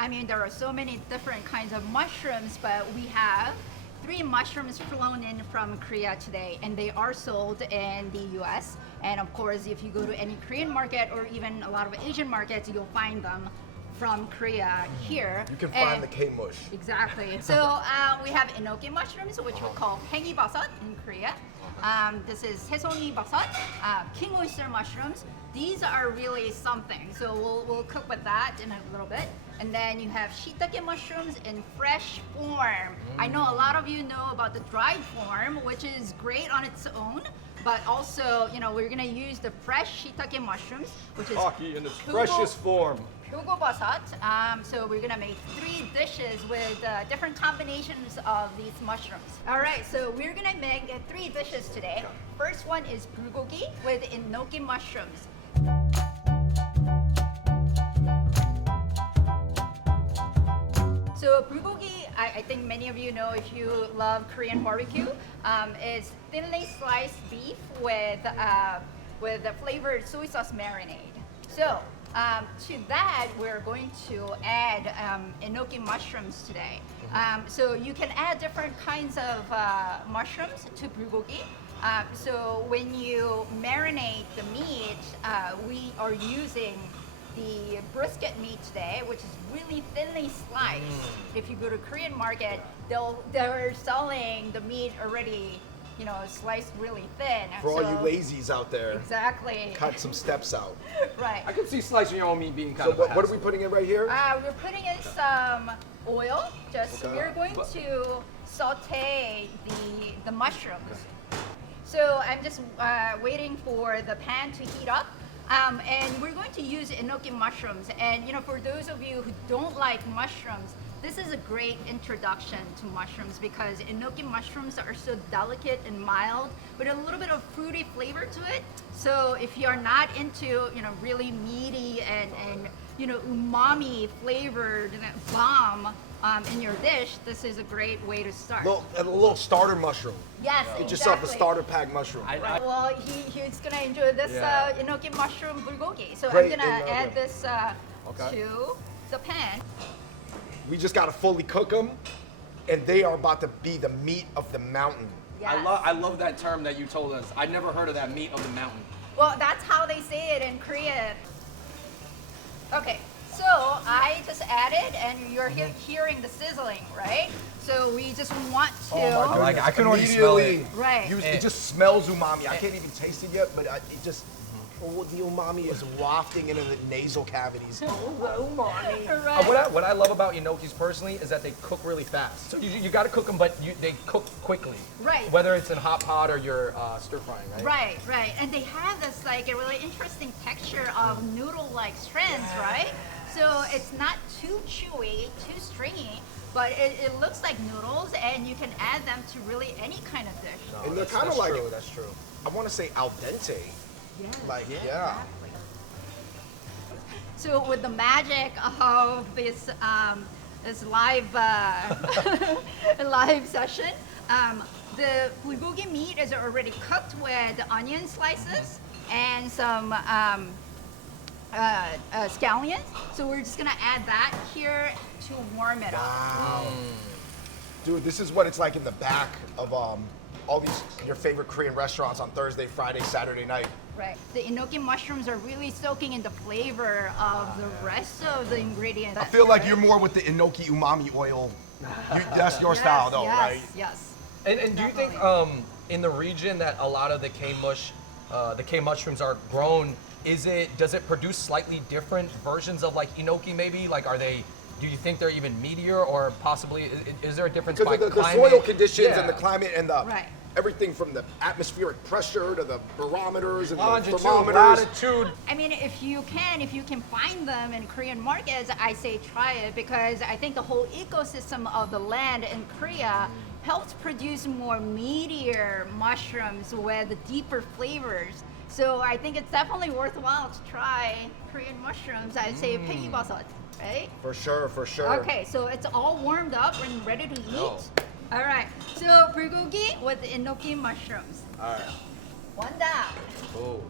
I mean, there are so many different kinds of mushrooms, but we have 3 mushrooms flown in from Korea today, and they are sold in the US. And of course, if you go to any Korean market or even a lot of Asian markets, you'll find them from Korea here. You can find the K-mush. Exactly. So we have Enoki mushrooms, which we call 팽이버섯 in Korea. This is 새송이버섯, king oyster mushrooms. These are really something. So we'll cook with that in a little bit. And then you have shiitake mushrooms in fresh form. I know a lot of you know about the dried form, which is great on its own. But also, you know, we're gonna use the fresh shiitake mushrooms, which is Hockey in its freshest form. 표고버섯. So we're gonna make 3 dishes with different combinations of these mushrooms. All right, so we're gonna make 3 dishes today. First one is bulgogi with enoki mushrooms. So bulgogi, I think many of you know if you love Korean barbecue, is thinly sliced beef with a flavored soy sauce marinade. So to that, we're going to add enoki mushrooms today. So you can add different kinds of mushrooms to bulgogi. So when you marinate the meat, we are using the brisket meat today, which is really thinly sliced. If you go to Korean market, they're selling the meat already, you know, sliced really thin. For all you lazies out there, Exactly. cut some steps out. Right. I can see slicing your own meat being kind So of a what are we hassle. putting in right here? We're putting in some oil. Just Okay. we're going to saute the mushrooms. So I'm just waiting for the pan to heat up. And we're going to use enoki mushrooms. And you know, for those of you who don't like mushrooms, this is a great introduction to mushrooms because enoki mushrooms are so delicate and mild with a little bit of fruity flavor to it. So if you're not into, you know, really meaty and you know, umami flavored bomb in your dish, this is a great way to start. A little starter mushroom. Yes, Get yourself a exactly. starter pack mushroom. Right. Well, he's gonna enjoy this Yeah. enoki mushroom bulgogi. So Great, I'm gonna and, add this Okay. to the pan. We just gotta fully cook them, and they are about to be the meat of the mountain. Yes. I love that term that you told us. I'd never heard of that meat of the mountain. Well, that's how they say it in Korea. Okay, so I just added, and you're hearing the sizzling, right? So we just want to. Oh my Like, goodness. I can already smell it. Immediately, Right. It just smells umami. I can't even taste it yet, but it just, the umami is wafting into the nasal cavities. Right. What I love about Enokis personally is that they cook really fast. So you got to cook them, but they cook quickly. Right. Whether it's in hot pot or you're stir frying, right? Right, right. And they have this like a really interesting texture of noodle-like strands, right? So it's not too chewy, too stringy, but it looks like noodles, and you can add them to really any kind of dish. No, And they're that's- kind of that's like, true, that's true. I want to say al dente. Yes, Like, yeah. exactly. So with the magic of this this live live session, the bulgogi meat is already cooked with onion slices and some scallions. So we're just gonna add that here to warm it up. Wow. Dude, this is what it's like in the back of all these your favorite Korean restaurants on Thursday, Friday, Saturday night. Right. The enoki mushrooms are really soaking in the flavor of the rest of the ingredients. I feel like you're more with the enoki umami oil. That's your style though, yes, right? Yes. And do you think in the region that a lot of the K mushrooms are grown, does it produce slightly different versions of like enoki maybe? Like do you think they're even meatier or possibly, is there a difference Because by of the climate? soil conditions and the Yeah. climate and the Right. everything from the atmospheric pressure to the barometers and the Longitude, thermometers. latitude. I mean, if you can find them in Korean markets, I say try it because I think the whole ecosystem of the land in Korea helps produce more meatier mushrooms with deeper flavors. So I think it's definitely worthwhile to try Korean mushrooms. I'd say 팽이버섯, right? For sure, for sure. Okay, so it's all warmed up and ready to eat. Oh. All right, so bulgogi with enoki mushrooms. All right. One down. Oh.